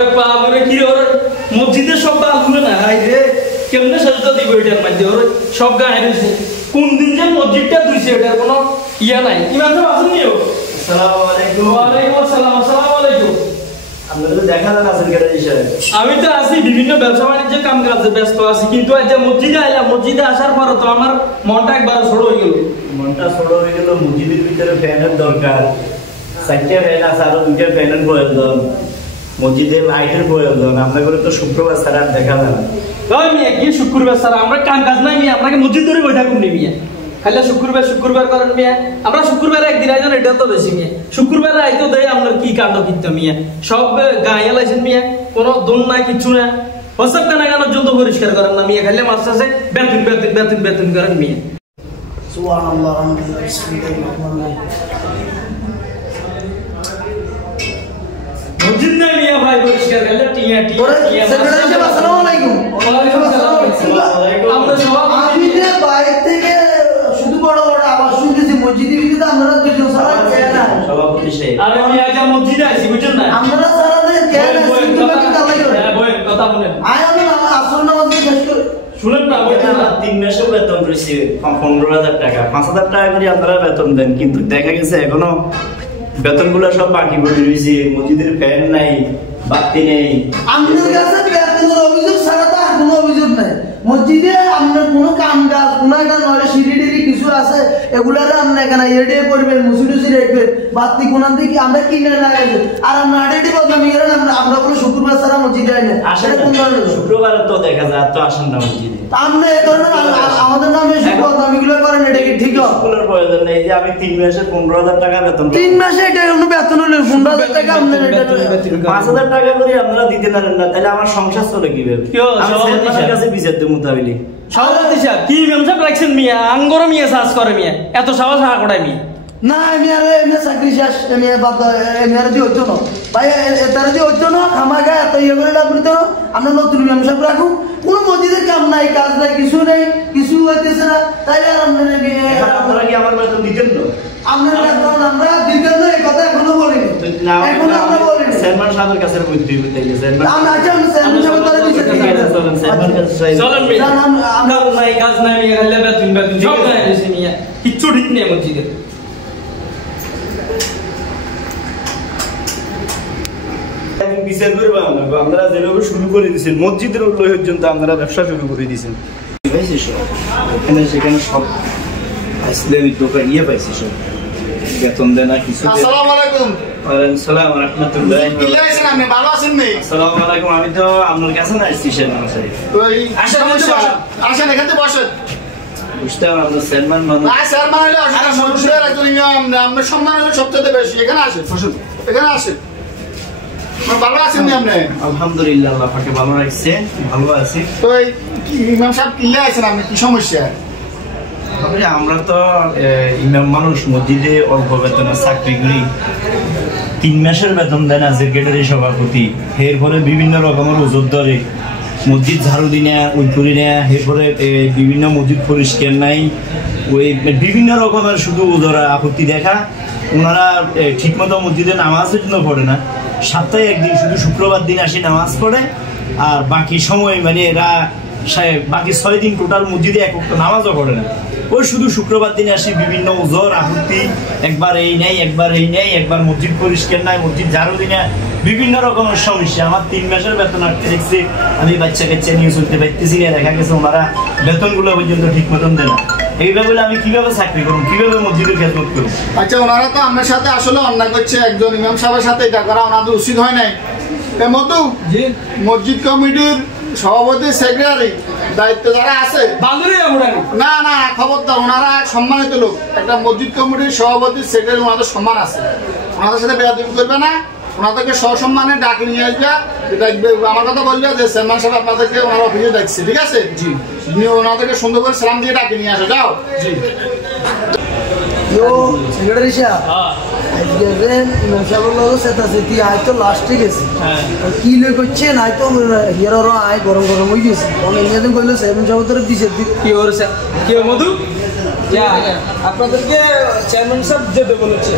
বাবারে কি ওর মসজিদে সব বালগুলো না হাই রে কেমনে সাজা দিব এটার মধ্যে ওর সব গায়ে রয়েছে কোন দিন যে মসজিদটা ধুইছে এটার কোনো ইয়া নাই ইমাম সাহেব আসেন নিও আসসালামু আলাইকুম। ওয়া আলাইকুম আসসালাম। আসসালামু আলাইকুম। আপনারা তো দেখা না আছেন কেন ইশারা? আমি তো আছি বিভিন্ন ব্যবসা বাণিজ্যের কাম কাজে ব্যস্ত আছি, কিন্তু আজ যে মসজিদে আইলাম, মসজিদে আসার পর তো আমার মনটা একবার ছোট হয়ে গেল। মনটা ছোট হয়ে গেল। মসজিদের ভিতরে ফ্যানের দরকার, 4টা ফ্যান আছে, আরো 2টা ফ্যানের প্রয়োজন, মসজিদে লাইটের প্রয়োজন। আপনাদের তো শুক্রবার ছাড়া আর দেখা যায় না। ওই মিয়া কি শুক্রবার স্যার আমরা কাম কাজ নাই মিয়া, আপনাকে মসজিদ ধরে বসে থাকুন নি মিয়া, খালি শুক্রবার করেন মিয়া। আমরা শুক্রবার একদিন আইজন এটা তো বেশি মিয়া, শুক্রবার আইতো দেয় আপনার কি কাণ্ড কীর্ত মিয়া, সব গায়ে লাইছেন মিয়া, কোনো দোন নাই কিচ্ছু না, হসব কানা গানোর জন্য পরিষ্কার করেন না মিয়া, খালি মাছ আছে বেতন বেতন বেতন বেতন করেন মিয়া। সুবহানাল্লাহ, আলহামদুলিল্লাহ, বিসমিল্লাহির রহমানির রহিম। মসজিদ নাই মিয়া ভাই পরিষ্কার খালি টিয়া টিয়া টিয়া। আসসালামু আলাইকুম। ওয়ালাইকুম আসসালাম। আমরা সব আমি যে বাইরে থেকে শুধু বড় বড় আওয়াজ শুনতেছি, মসজিদের ভিতরে আপনারা দুজন সারা কেন না? সভাপতি সাহেব, আরে মিয়া যা মসজিদে আইছি বুঝছেন না, আপনারা সারা কেন না? কিন্তু বাকি কামাই করে বলেন কথা বলেন। আয় আমি আমার আসল নামাজ শেষ করে শুনেন না বলেন না। 3 মাসের বেতন পেয়েছি 15,000 টাকা, 5,000 টাকা করে আপনারা বেতন দেন, কিন্তু দেখা গেছে এখনো বেতনগুলো সব বাকি পড়ে রয়েছে। মসজিদের ফ্যান নাই, বাতি নেই। আপনার কাছে বেতনের অভিযোগ ছাড়া তো আর কোনো অভিযোগ নাই। মসজিদে আপনার কোনো কাম কাজ কোনো একটা নয় সিঁড়ি কিছু আছে, এগুলারে আপনি এখানে এডে করবেন, মুসুডুসি রাখবেন, বাতি কোনান থেকে আমরা কিনে লাগাইছি, আর আমরা আডেডি বদনামি করেন। আমরা কোনো শুক্রবার ছাড়া মসজিদে আই না। আসলে কোন ধরনের শুক্রবার তো দেখা যায়, তো আসেন না মসজিদে। আপনি এই ধরনের আমাদের নামে বদনামিগুলো করেন, এটা কি ঠিক? স্কুলের প্রয়োজন নেই যে আমি 3 মাসে 15,000 টাকা বেতন 3 মাসে এটা কোনো বেতন হলে 15,000 টাকা আপনার এটা 5,000 টাকা করে আপনারা দিতে পারেন না, তাহলে আমার সংসার চলে কিভাবে? আমি সেলমানের কাছে বিচার দেব মুতাবিলি। সভাপতি সাহেব কি ব্যবসা রাখছেন মিয়া, আঙ্গর মিয়া চাষ করে মিয়া, এত সাহস হাঁ করায় মিয়া। না আমি আর এমনি চাকরি শেষ, আমি বাদ আমি আর দিয়ে হচ্ছে না ভাই, তারা দিয়ে হচ্ছে না আমাকে এত ইয়ে করে আপনি তো আমরা নতুন ব্যবসা রাখুন। কোনো মসজিদের কাম নাই, কাজ নাই, কিছু নেই, কিছু হইতেছে না, তাই আর আপনারা কি আমার বেতন দিতেন তো? আপনার বেতন আমরা দিতেন না, এই কথা এখনো বলিনি, এখনো আমরা বলিনি। সেলমান সাহেবের কাছে বুদ্ধি বুঝাইলে সেলমান আমি আচ্ছা আমি সেলমান সাহেব তারা দিতে চলেন সেলমান কাছে চলেন মিয়া, আমরা নাই কাজ নাই মিয়া, খালি বেতন বেতন সব নাই দিছে মিয়া, কিচ্ছু ঠিক নেই মসজিদে। বিচার করবো আপনারা যেভাবে শুরু করে দিয়েছেন, মসজিদের পর্যন্ত আপনারা ব্যবসা শুরু করে দিয়েছেন, এখানে সেখানে সব ইসলামিক দোকান ইয়ে পাইছি, সব বেতন দেয় না কিছু। আসসালামু আলাইকুম। ওয়ালাইকুম সালাম ওয়া রাহমাতুল্লাহ। কি আছেন আপনি? ভালো আছেন নি? আসসালামু আলাইকুম। আমি তো আপনার কাছে না আসছি সেলমান সাহেব। ওই আসেন, আসেন এখানে বসেন। বুঝতে পারলাম আপনার সেলমান মানুষ। না স্যার মানে আসলে মসজিদের একজন ইমাম, আপনার সম্মান হলো সবচেয়ে বেশি। এখানে আসেন, বসেন, এখানে আসেন। ভালো আছেন নি আপনি? আলহামদুলিল্লাহ, আল্লাহ পাকে ভালো রাখছে, ভালো আছি। তো এই ইমাম সাহেব কিল্লে আছেন আপনি, কি সমস্যা? আমরা তো ইমাম মানুষ, মসজিদে অল্প বেতনে চাকরি করি, 3 মাসের বেতন দেয় না সেক্রেটারি সভাপতি, এরপরে বিভিন্ন রকমের ওজোর ধরে মসজিদ ঝাড়ু দি না, ওই করি না, এরপরে বিভিন্ন মসজিদ পরিষ্কার নাই, ওই বিভিন্ন রকমের শুধু ওজোরা আপত্তি দেখা। ওনারা ঠিকমতো মসজিদে নামাজের জন্য পড়ে না, সপ্তাহে একদিন শুধু শুক্রবার দিন আসি নামাজ পড়ে, আর বাকি সময় মানে এরা বাকি 6 দিন টোটাল মসজিদে এক ওয়াক্ত নামাজও পড়ে না। ওই শুধু শুক্রবার দিনে আসি বিভিন্ন ওজোর আপত্তি, একবার এই নেই, একবার এই নেই, একবার মসজিদ পরিষ্কার নাই, মসজিদ ঝাড়ু দি না, বিভিন্ন রকমের সমস্যা। আমার 3 মাসের বেতন আটকে দেখছি, আমি বাচ্চা কাচ্চা নিয়ে চলতে পারতেছি না, দেখা গেছে ওনারা বেতনগুলো পর্যন্ত ঠিক মতন দেয় না। এইভাবে আমি কিভাবে চাকরি করুন, কিভাবে মসজিদের খেদমত করুন? আচ্ছা, ওনারা তো আপনার সাথে আসলে অন্যায় করছে, একজন ইমাম সাহেবের সাথে এটা করা ওনাদের উচিত হয় নাই। এর মতো মসজিদ কমিটির সভাপতি, সেক্রেটারি দায়িত্ব যারা আছে, না না খবরদার, ওনারা সম্মানিত লোক। একটা মসজিদ কমিটির সভাপতি, সেক্রেটারি, ওনাদের সম্মান আছে, ওনাদের সাথে বেয়াদবি করবে না, ওনাদেরকে সসম্মানে ডাকে নিয়ে আসবে, ডাকবে, আমার কথা বলবে যে সেলমান সাহেব আপনাদেরকে ওনার অফিসে ডাকছে, ঠিক আছে? জি, ওনাদেরকে সুন্দর করে সালাম দিয়ে ডাকে নিয়ে আসো, যাও। জি সেক্রেটারি সাহেব, আজকে ইমাম সাহেবের লোক সেতাসেতি আয় তো লাস্টে গেছি, কি লই করছেন? আয় তো হিয়ার আয় গরম গরম হয়ে গেছে, অনেক কইলো সেভেন সাহেব তোর দিছে কি ওর কি মধু আপনাদেরকে চেয়ারম্যান সাহেব যেতে বলেছে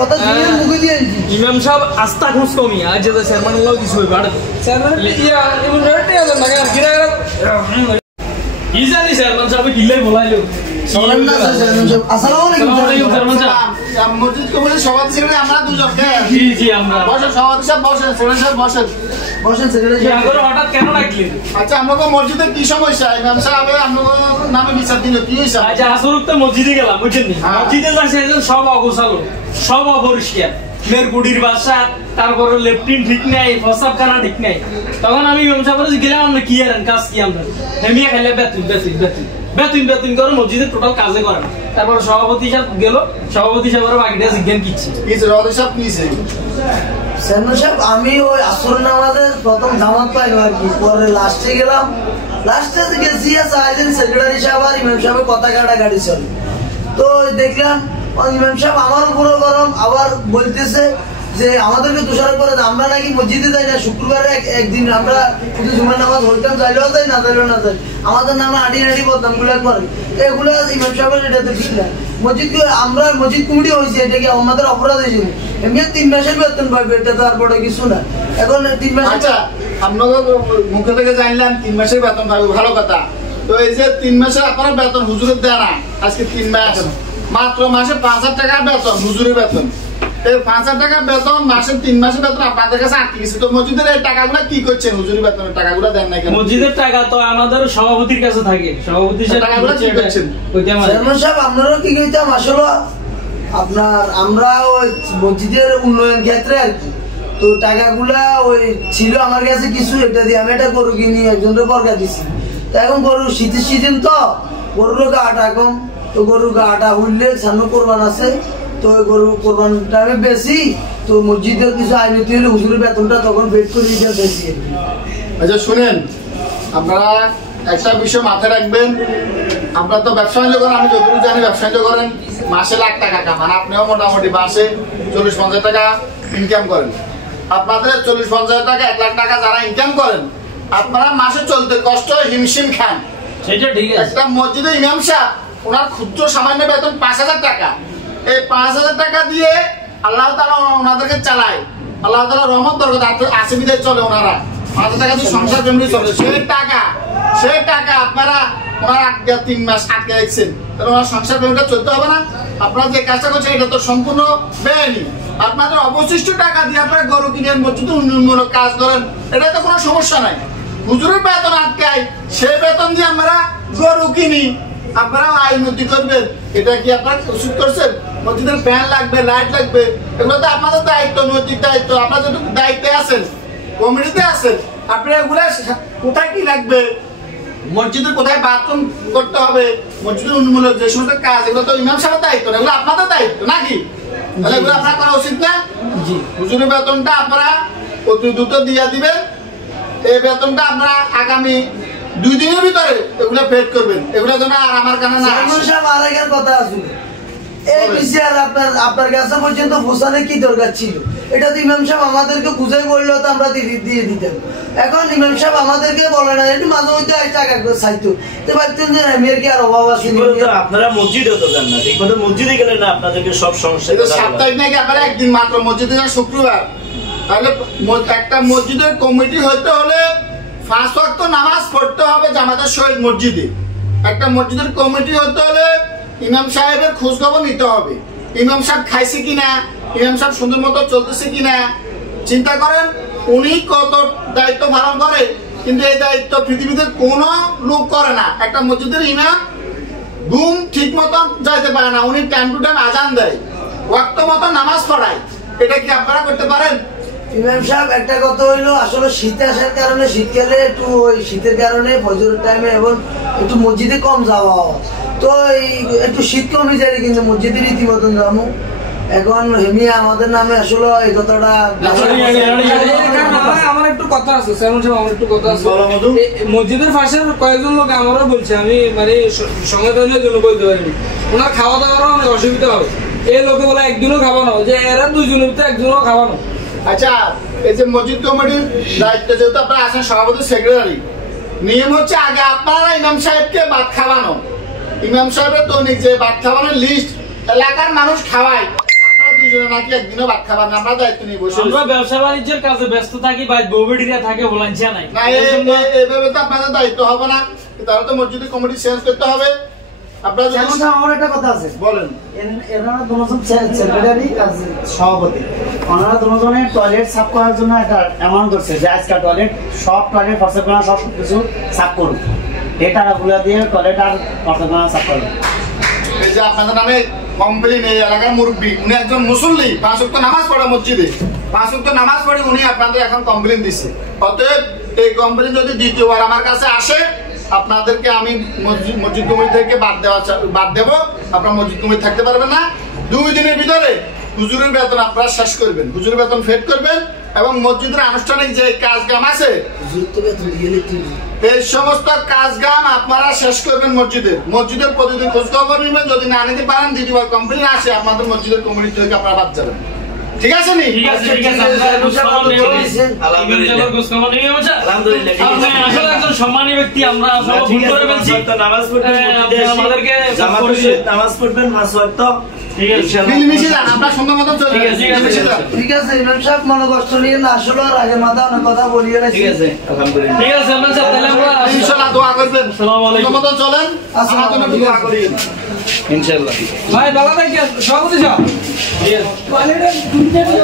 কথা শুনে মুখে দিয়ে ইমাম সাহেব আস্থা খোঁজ কমি আজ যে চেয়ারম্যান আল্লাহ কিছু হইবে চেয়ারম্যান এমন রেটে আছে না আর গিরা কি জানি চেয়ারম্যান সাহেব কিল্লাই বলাইলো আসসালামু আলাইকুম চেয়ারম্যান সাহেব মসজিদ কমিটির সভাপতি সেক্রেটারি আমরা দুজন জি আমরা বসেন সভাপতি সাহেব বসেন সেক্রেটারি সাহেব বসেন বসেন সেক্রেটারি আগর হঠাৎ কেন ডাকলেন? আচ্ছা আপনাকে মসজিদে কি সমস্যা ইমাম সাহেব আপনার নামে বিচার দিল কি হয়েছে আচ্ছা আসরত তো মসজিদে গেলাম বুঝছেন নি মসজিদে যাচ্ছে সব অগোছালো সব অপরিষ্কার মেয়ের গুডির বাসা তারপরে লেফটিন ঠিক নাই ফসাব খানা ঠিক নাই তখন আমি ইমাম সাহেবের গেলাম আমরা কি আর কাজ কি আমরা হেমিয়া খাইলে বেতন করে মসজিদে টোটাল কাজে করে না তারপরে সভাপতি সাহেব গেল সভাপতি সাহেবের বাকিটা জিজ্ঞান কিচ্ছে কি সভাপতি সাহেব কি চেয়ারম্যান সাহেব আমি ওই আসর নামাজের প্রথম জামাত পাইলাম আর কি পরে লাস্টে গেলাম লাস্টে গেছি সেক্রেটারি সাহেব আর ইমাম সাহেবের কথা কাটাকাটি চলে তো দেখলাম ইমাম সাহেব আমার উপরও গরম আবার বলতেছে যে আমাদেরকে দোষারোপ করে আমরা নাকি মসজিদে যাই না শুক্রবারে একদিন আমরা শুধু জুমার নামাজ হইতাম যাইলেও যাই না যাইলেও না যাই আমাদের নামে আড়ি বদনাম গুলা করে এগুলো ইমাম সাহেবের এটা তো ঠিক না আমরা মসজিদ কমিটি হয়েছে এটা কি আমাদের অপরাধ হয়েছিল এমনি 3 মাসের বেতন পাবে এটা তো আর বড় কিছু না এখন 3 মাস আচ্ছা আপনাদের মুখে থেকে জানলাম 3 মাসের বেতন পাবে ভালো কথা তো এই যে 3 মাসের আপনারা বেতন হুজুরের দেয় না আজকে 3 মাস মাত্র মাসে 5000 টাকা বেতন হুজুরের বেতন এই 5000 টাকা বেতন মাসে 3 মাসের বেতন আপনাদের কাছে আটকে গেছে তো মসজিদের এই টাকাগুলো কি করছেন হুজুরের বেতনের টাকাগুলো দেন না কেন মসজিদের টাকা তো আমাদের সভাপতির কাছে থাকে সভাপতি সাহেব টাকাগুলো কি করছেন চেয়ারম্যান সাহেব আপনারাও কি কইতাম আসলে আপনার আমরা ওই মসজিদের উন্নয়ন ক্ষেত্রে আর কি তো টাকাগুলা ওই ছিল আমার কাছে কিছু এটা দিয়ে আমি একটা গরু কিনি একজনের বর্গা দিছি তো এখন গরু শীতের সিজন তো গরুর আটা কম তো গরুর আটা হইলে সামনে কোরবান আছে তো গরু কোরবানটা আমি বেশি তো মসজিদের কিছু আইনতি হলে হুজুরের বেতনটা তখন বেড করে দিতে বেশি আচ্ছা শুনেন আপনারা একটা বিষয় মাথায় রাখবেন আপনারা তো ব্যবসা বাণিজ্য করেন আমি যতটুকু জানি ব্যবসা বাণিজ্য করেন মাসে লাখ টাকা কামান আপনিও মোটামুটি মাসে 40-50 টাকা ইনকাম করেন আপনাদের 40-50 টাকা 1 লাখ টাকা যারা ইনকাম করেন আপনারা মাসে চলতে কষ্ট হিমশিম খান সেটা ঠিক আছে একটা মসজিদে ইমাম সাহেব ওনার ক্ষুদ্র সামান্য বেতন 5000 টাকা এই 5000 টাকা দিয়ে আল্লাহ তাআলা ওনাদেরকে চালায় আল্লাহ তাআলা রহমত বরকত আছে বিদায় চলে ওনারা 5000 টাকা দিয়ে সংসার ফ্যামিলি চলে সেই টাকা আপনারা ওনার 3 মাস আটকে রাখছেন তাহলে ওনার সংসার ফ্যামিলিটা চলতে হবে না আপনারা যে কাজটা করছেন এটা তো সম্পূর্ণ বেআইনি আপনাদের অবশিষ্ট টাকা দিয়ে আপনারা গরু কিনেন মসজিদে উন্নয়নমূলক কাজ করেন এটা তো কোনো সমস্যা নাই হুজুরের বেতন আটকায় সেই বেতন দিয়ে আমরা গরু কিনি আপনারা আইনতি করবেন এটা কি আপনারা উচিত করছেন মসজিদের ফ্যান লাগবে লাইট লাগবে এগুলো তো আপনাদের দায়িত্ব নৈতিক দায়িত্ব আপনারা যতটুকু দায়িত্বে আছেন কমিটিতে আছেন আপনারা এগুলো কোথায় কি লাগবে মসজিদের কোথায় বাথরুম করতে হবে মসজিদের উন্নয়নমূলক যে সমস্ত কাজ এগুলো তো ইমাম সাহেবের দায়িত্ব না এগুলো আপনাদের দায়িত্ব নাকি তাহলে এগুলো আপনারা করা উচিত না জি হুজুরের বেতনটা আপনারা অতি দ্রুত দিয়ে দিবেন এই বেতনটা আপনারা আগামী 2 দিনের ভিতরে এগুলো পেড করবেন এগুলো যেন আর আমার কানে না আসে কথা আছে এই বিষয়ে আপনার কাছে পর্যন্ত পৌঁছানো কি দরকার ছিল এটা তো ইমাম সাহেব আমাদেরকে বুঝাই বললো তো আমরা দিয়ে দিতাম এখন ইমাম সাহেব আমাদেরকে বলে না একটু মাঝে মধ্যে টাকা চাইতো তো ভাবতেন যে মেয়ের কি আর অভাব আছে আপনারা মসজিদে তো যান না ঠিক মতো মসজিদে গেলে না আপনাদেরকে সব সমস্যা সাপ্তাহিক নাকি আপনারা একদিন মাত্র মসজিদে যান শুক্রবার তাহলে একটা মসজিদের কমিটি হইতে হলে 5 ওয়াক্ত নামাজ পড়তে হবে জামাতের শহীদ মসজিদে একটা মসজিদের কমিটি হতে হলে ইমাম সাহেবের খোঁজ খবর নিতে হবে ইমাম সাহেব খাইছে কিনা ইমাম সাহেব সুন্দর মতো চলতেছে কিনা চিন্তা করেন উনি কত দায়িত্ব পালন করে কিন্তু এই দায়িত্ব পৃথিবীতে কোনো লোক করে না একটা মসজিদের ইমাম ঘুম ঠিক মতো যাইতে পারে না উনি টাইম টু টাইম আজান দেয় ওয়াক্ত মতো নামাজ পড়ায় এটা কি আপনারা করতে পারেন ইমাম সাহেব একটা কথা হইলো আসলে শীত আসার কারণে শীতকালে একটু ওই শীতের কারণে ফজরের টাইমে এবং একটু মসজিদে কম যাওয়া তো একটু শীত কমে যায় কিন্তু মসজিদে রীতিমতন যাবো এখন হেমিয়া আমাদের নামে আসলে এই কথাটা আমার একটু কথা আছে আমার একটু কথা আছে মসজিদের পাশের কয়েকজন লোক আমারও বলছে আমি মানে সময় জন্য বলতে পারিনি ওনার খাওয়া দাওয়ারও অনেক অসুবিধা হবে এই লোকে বলে একদিনও খাওয়ানো যে এরা 2 জনের ভিতরে একজনও খাওয়ানো আচ্ছা এই যে মসজিদ কমিটির দায়িত্ব যেহেতু আপনারা আছেন সভাপতি সেক্রেটারি নিয়ম হচ্ছে আগে আপনারা ইমাম সাহেবকে ভাত খাওয়ানো ইমাম সাহেবের দৈনিক যে ভাত খাবারের লিস্ট এলাকার মানুষ খাওয়ায়, আপনারা দুজনে নাকি একদিনও ভাত খাবার না, আমরা দায়িত্ব নিয়ে বসে আমরা ব্যবসা বাণিজ্যের কাজে ব্যস্ত থাকি, ভাই বউবেডিরা থাকে বলাঞ্চা নাই না। এইভাবে তো আপনাদের দায়িত্ব হবে না, তাহলে তো মসজিদের কমিটি চেঞ্জ করতে হবে। আপনারা আমার একটা কথা আছে, বলেন। এনারা দুজন সেক্রেটারি আর সভাপতি, ওনারা দুজনের টয়লেট সাফ করার জন্য একটা অ্যামাউন্ট করছে যে আজকে টয়লেট সব টয়লেট ফসল করা সব কিছু সাফ করুন, এই টাকাগুলো দিয়ে টয়লেট আর ফসল করা সাফ করুন। এই যে আপনাদের নামে কমপ্লেন, এই এলাকার মুরব্বী, উনি একজন মুসল্লি, 5 ওয়াক্ত নামাজ পড়ে মসজিদে, 5 ওয়াক্ত নামাজ পড়ে উনি আপনাদের এখন কমপ্লেন দিচ্ছে। অতএব এই কমপ্লেন যদি দ্বিতীয়বার আমার কাছে আসে, আপনাদেরকে আমি মসজিদ কমিটি থেকে বাদ দেব, আপনারা মসজিদ কমিটি থাকতে পারবেন না। 2 দিনের ভিতরে হুজুরের বেতন আপনারা শেষ করবেন, হুজুরের বেতন ফেড করবেন, এবং মসজিদের আনুষ্ঠানিক যে কাজকাম আছে এই সমস্ত কাজকাম আপনারা শেষ করবেন। মসজিদের প্রতিদিন খোঁজখবর নেবেন, যদি না নিতে পারেন দ্বিতীয়বার কমপ্লেন আসে, আপনাদের মসজিদের কমিটি থেকে আপনারা বাদ যাবেন। ঠিক আছে নি? ঠিক আছে, ঠিক আছে, আলহামদুলিল্লাহ। আসলে একজন সম্মানী ব্যক্তি, আমরা ভুল করে ফেলছি। নামাজ পড়বেন, আমাদেরকে নামাজ পড়বেন 5 ওয়াক্ত। ঠিক আছে, মিলেমিশে যান, আপনার সুন্দর মতন চলে যান। ঠিক আছে ইমাম সাহেব, মনে কষ্ট নিয়ে না, আসলে আর আগের মাথা অনেক কথা বলিয়ে রাখছি। ঠিক আছে, আলহামদুলিল্লাহ। ঠিক আছে ইমাম সাহেব, তাহলে আমরা ইনশাআল্লাহ দোয়া করবেন। আসসালামু আলাইকুম। সুন্দর মতন চলেন, আমার জন্য দোয়া করিয়েন ইনশাআল্লাহ। ভাই ভালো থাকেন, সভাপতি সাহেব। ঠিক আছে।